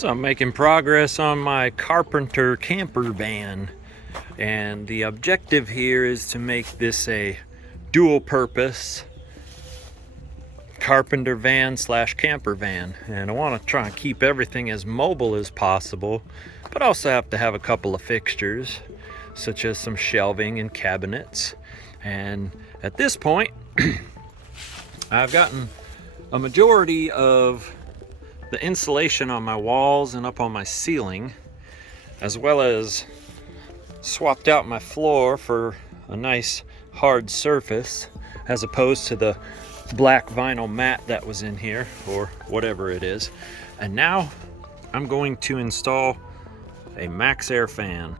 So I'm making progress on my Carpenter Camper Van, and the objective here is to make this a dual purpose Carpenter van / camper van. And I want to try and keep everything as mobile as possible, but also have to have a couple of fixtures such as some shelving and cabinets. And at this point I've gotten a majority of the insulation on my walls and up on my ceiling, as well as swapped out my floor for a nice hard surface as opposed to the black vinyl mat that was in here, or whatever it is. And now I'm going to install a Maxxair fan.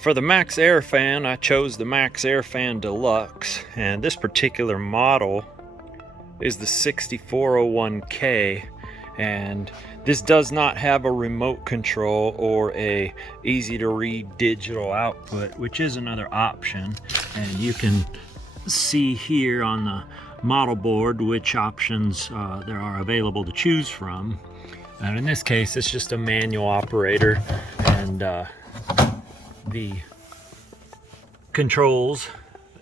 For the Maxxair fan, I chose the Maxxair Fan Deluxe, and this particular model is the 6401K, and this does not have a remote control or a easy to read digital output, which is another option. And you can see here on the model board which options there are available to choose from. And in this case, it's just a manual operator, and the controls,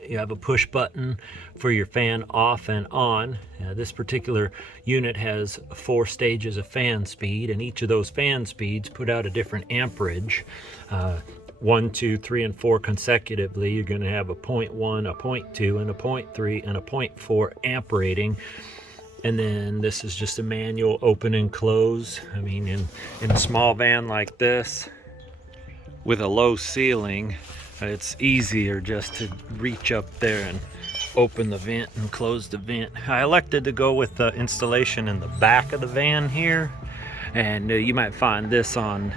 you have a push button for your fan off and on. This particular unit has 4 stages of fan speed, and each of those fan speeds put out a different amperage. 1, 2, 3, and 4 consecutively. You're going to have a 0.1, a 0.2, and a 0.3, and a 0.4 amp rating. And then this is just a manual open and close. I mean, in a small van like this with a low ceiling, it's easier just to reach up there and open the vent and close the vent. I elected to go with the installation in the back of the van here, and you might find this on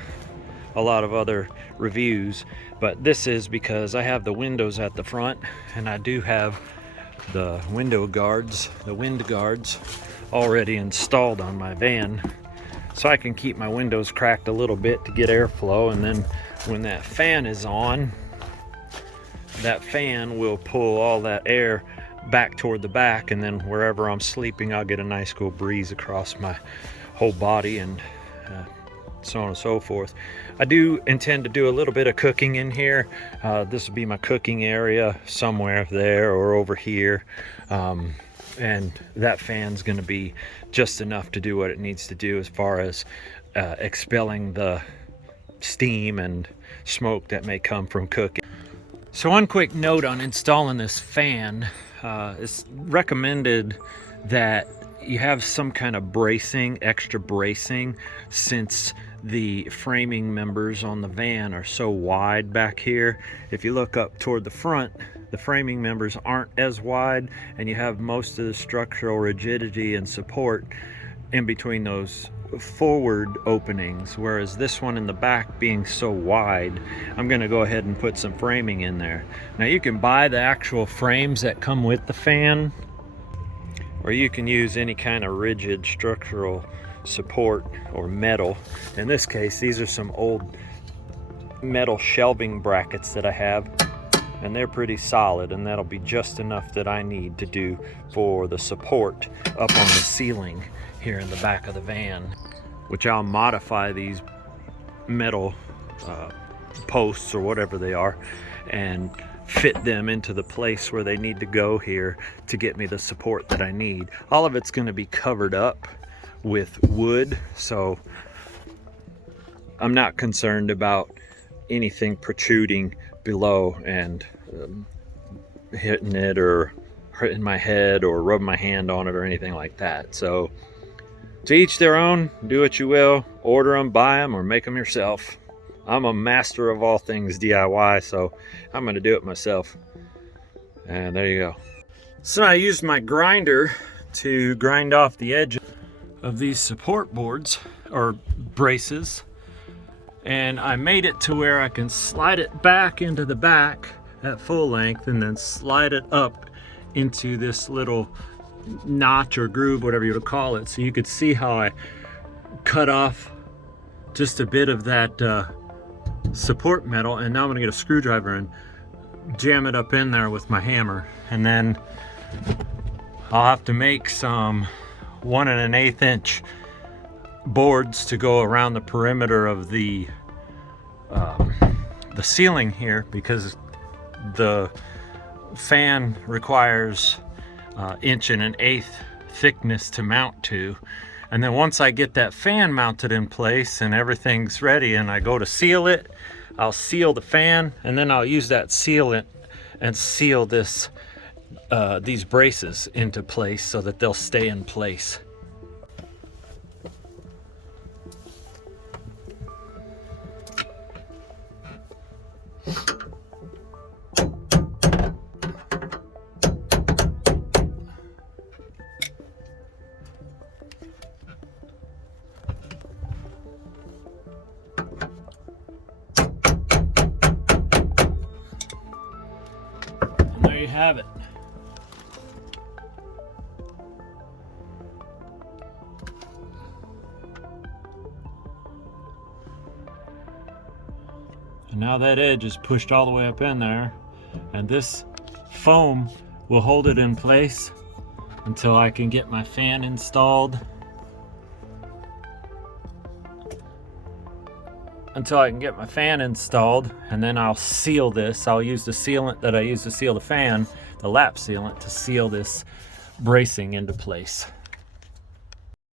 a lot of other reviews, but this is because I have the windows at the front, and I do have the window guards, the wind guards, already installed on my van, so I can keep my windows cracked a little bit to get airflow. And then when that fan is on, that fan will pull all that air back toward the back, and then wherever I'm sleeping, I'll get a nice cool breeze across my whole body, and so on and so forth. I do intend to do a little bit of cooking in here. This will be my cooking area, somewhere there or over here. And that fan's going to be just enough to do what it needs to do as far as expelling the steam and smoke that may come from cooking. So one quick note on installing this fan. It's recommended that you have some kind of bracing, extra bracing, since the framing members on the van are so wide back here. If you look up toward the front, the framing members aren't as wide, and you have most of the structural rigidity and support in between those forward openings, whereas this one in the back being so wide, I'm going to go ahead and put some framing in there. Now you can buy the actual frames that come with the fan, or you can use any kind of rigid structural support or metal. In this case, these are some old metal shelving brackets that I have, and they're pretty solid, and that'll be just enough that I need to do for the support up on the ceiling here in the back of the van, which I'll modify these metal posts or whatever they are and fit them into the place where they need to go here to get me the support that I need. All of it's going to be covered up with wood, so I'm not concerned about anything protruding below and hitting it or hurting my head or rubbing my hand on it or anything like that. So to each their own, do what you will, order them, buy them, or make them yourself. I'm a master of all things DIY, so I'm going to do it myself. And there you go. So I used my grinder to grind off the edge of these support boards or braces, and I made it to where I can slide it back into the back at full length and then slide it up into this little notch or groove, whatever you would call it. So you could see how I cut off just a bit of that support metal, and now I'm going to get a screwdriver and jam it up in there with my hammer, and then I'll have to make some 1 1/8 inch boards to go around the perimeter of the ceiling here, because the fan requires 1.1/8 thickness to mount to. And then once I get that fan mounted in place and everything's ready and I go to seal it, I'll seal the fan, and then I'll use that sealant and seal this these braces into place so that they'll stay in place. And there you have it. And now that edge is pushed all the way up in there, and this foam will hold it in place until I can get my fan installed. And then I'll seal this. I'll use the sealant that I use to seal the fan, the lap sealant, to seal this bracing into place.